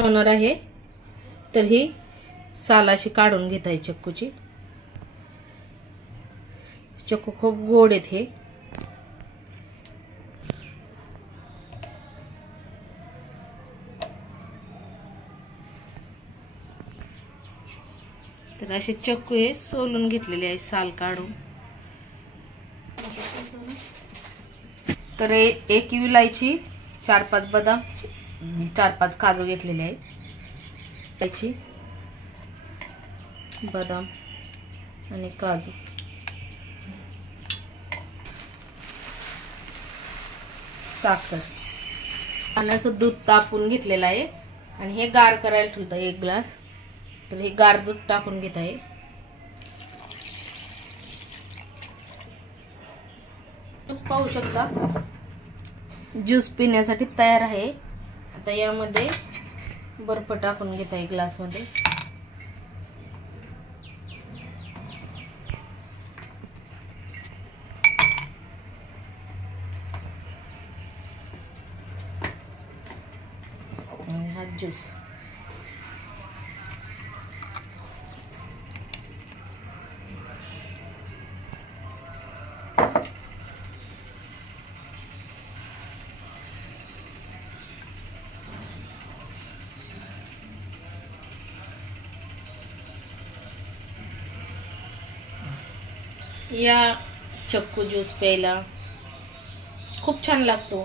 बनवणार आहे, तर ही साल अशी काढून घेत आहे चक्कूची। चक्कू खूप गोड आहेत हे। तर असे चक्कू हे सोलून घेतलेले आहे साल काढून। तर एक विलायची, 4-5 बदाम, 4-5 काजू घेतलेले आहे। त्याची बदाम आणि काजू, साखर आणि असं दूध तापून घेतलेलं आहे आणि हे गार करायला ठेवलं 1 ग्लास। तर हे गार दूध टाकून घेत आहे। पाहू शकता ज्यूस पिण्यासाठी तयार आहे। आता यामध्ये बर्फ टाकून घेत आहे ग्लास मध्ये। हा ज्यूस या चक्कू ज्यूस प्यायला खूप छान लागतो।